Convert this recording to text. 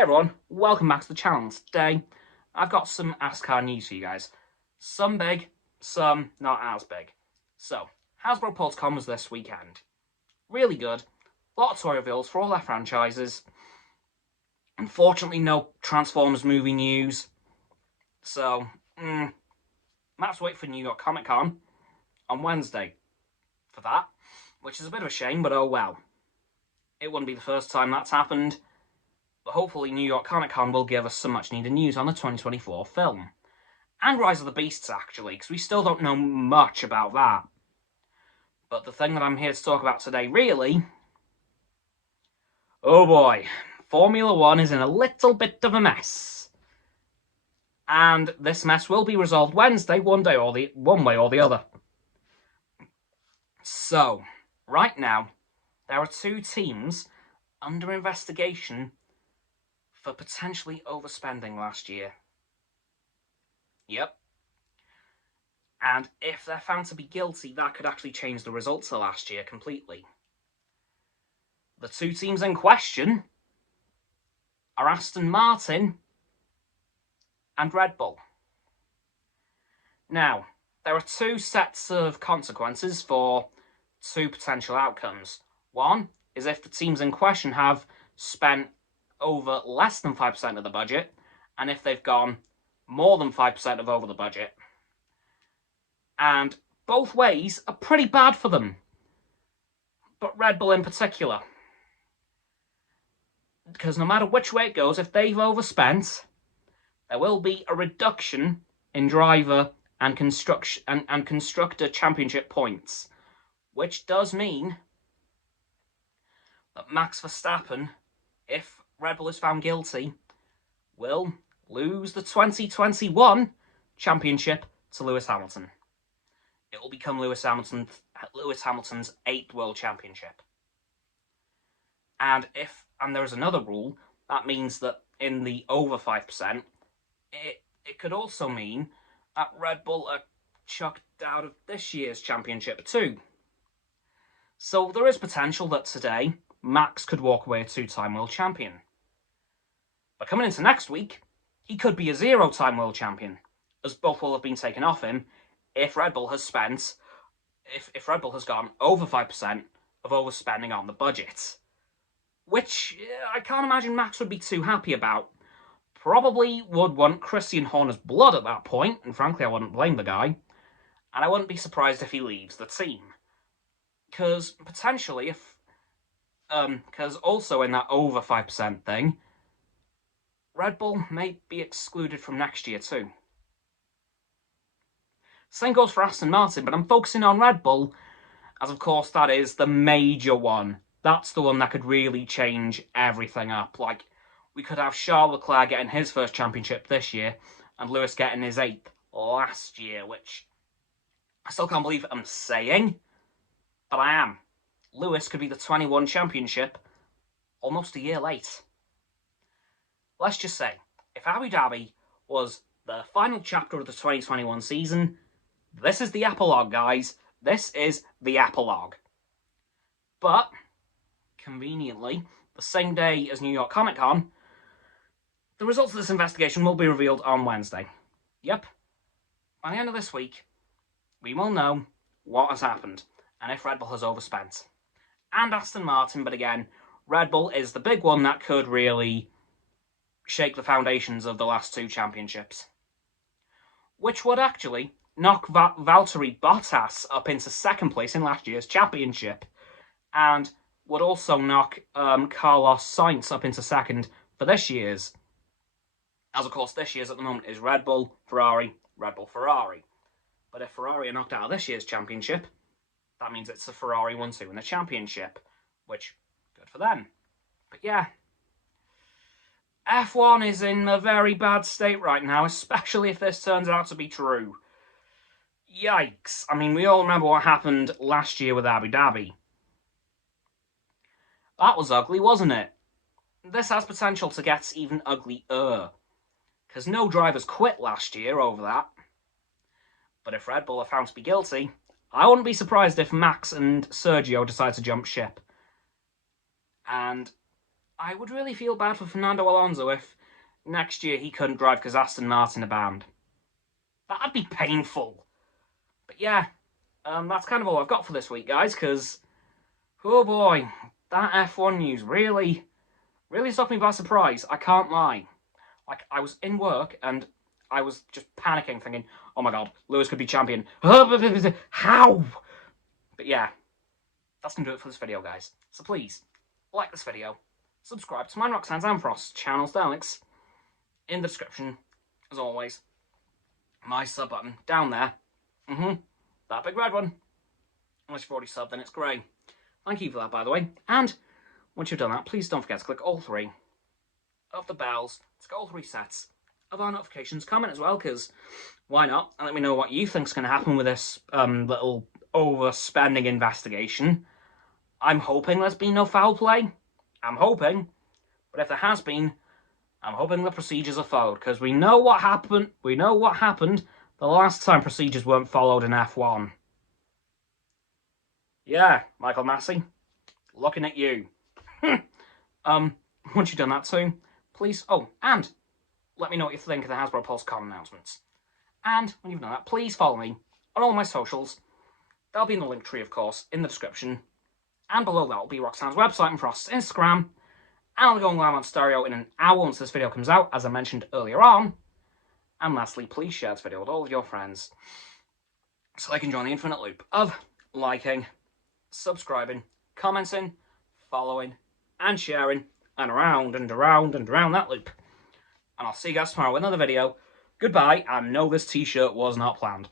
Hey everyone, welcome back to the channel. Today, I've got some AstCa news for you guys. Some big, some not as big. So, hasbropulsecon was this weekend. Really good. A lot of toy reveals for all their franchises. Unfortunately, no Transformers movie news. So, might have to wait for New York Comic Con on Wednesday for that, which is a bit of a shame, but oh well. It wouldn't be the first time that's happened. But hopefully New York Comic Con will give us some much needed news on the 2024 film. And Rise of the Beasts, actually, because we still don't know much about that. But the thing that I'm here to talk about today, really... oh boy, Formula One is in a little bit of a mess. And this mess will be resolved Wednesday, one way or the other. So, right now, there are two teams under investigation for potentially overspending last year. Yep. And if they're found to be guilty, that could actually change the results of last year completely. The two teams in question are Aston Martin and Red Bull. Now, there are two sets of consequences for two potential outcomes. One is if the teams in question have spent over less than 5% of the budget, and if they've gone more than 5% of over the budget. And both ways are pretty bad for them. But Red Bull in particular. Because no matter which way it goes, if they've overspent, there will be a reduction in driver and constructor championship points. Which does mean that Max Verstappen, if Red Bull is found guilty, will lose the 2021 championship to Lewis Hamilton. It will become Lewis Hamilton's 8th world championship. And there's another rule, that means that in the over 5%, it could also mean that Red Bull are chucked out of this year's championship too. So there is potential that today, Max could walk away a two-time world champion. But coming into next week, he could be a zero-time world champion, as both will have been taken off him if Red Bull has spent, if Red Bull has gone over 5% of overspending on the budget. Which I can't imagine Max would be too happy about. Probably would want Christian Horner's blood at that point, and frankly I wouldn't blame the guy. And I wouldn't be surprised if he leaves the team. Because potentially because also in that over 5% thing, Red Bull may be excluded from next year too. Same goes for Aston Martin, but I'm focusing on Red Bull, as of course that is the major one. That's the one that could really change everything up. Like, we could have Charles Leclerc getting his first championship this year, and Lewis getting his 8th last year, which I still can't believe I'm saying, but I am. Lewis could be the 21 championship almost a year late. Let's just say, if Abu Dhabi was the final chapter of the 2021 season, this is the epilogue, guys. This is the epilogue. But, conveniently, the same day as New York Comic Con, the results of this investigation will be revealed on Wednesday. Yep. By the end of this week, we will know what has happened, and if Red Bull has overspent. And Aston Martin, but again, Red Bull is the big one that could really shake the foundations of the last two championships. Which would actually knock Valtteri Bottas up into second place in last year's championship. And would also knock Carlos Sainz up into second for this year's. As of course this year's at the moment is Red Bull, Ferrari, Red Bull, Ferrari. But if Ferrari are knocked out of this year's championship, that means it's a Ferrari 1-2 in the championship. Which, good for them. But yeah, F1 is in a very bad state right now, especially if this turns out to be true. Yikes. I mean, we all remember what happened last year with Abu Dhabi. That was ugly, wasn't it? This has potential to get even uglier. Because no drivers quit last year over that. But if Red Bull are found to be guilty, I wouldn't be surprised if Max and Sergio decide to jump ship. And I would really feel bad for Fernando Alonso if next year he couldn't drive because Aston Martin are banned. That'd be painful. But yeah, that's kind of all I've got for this week, guys, because, oh boy, that F1 news really took me by surprise. I can't lie. Like, I was in work and I was just panicking, thinking, oh my god, Lewis could be champion. How? But yeah, that's going to do it for this video, guys. So please, like this video, subscribe to mine, Roxanne's and Frost's channels, their links in the description, as always. My sub button down there. That big red one. Unless you've already subbed, then it's grey. Thank you for that, by the way. And once you've done that, please don't forget to click all 3 of the bells to get all 3 sets of our notifications. Comment as well, because why not? And let me know what you think's going to happen with this little overspending investigation. I'm hoping there's been no foul play. I'm hoping. But if there has been, I'm hoping the procedures are followed, because we know what happened. We know what happened the last time procedures weren't followed in F1. Yeah, Michael Massey, looking at you. Once you've done that too, please, and let me know what you think of the hasbropulsecon announcements. And when you've done that, please follow me on all my socials. They'll be in the link tree, of course, in the description. And below that will be Roxanne's website and Frost's Instagram. And I'll be going live on stereo in an hour once this video comes out, as I mentioned earlier on. And lastly, please share this video with all of your friends so they can join the infinite loop of liking, subscribing, commenting, following, and sharing, and around and around and around that loop. And I'll see you guys tomorrow with another video. Goodbye, and no, this t-shirt was not planned.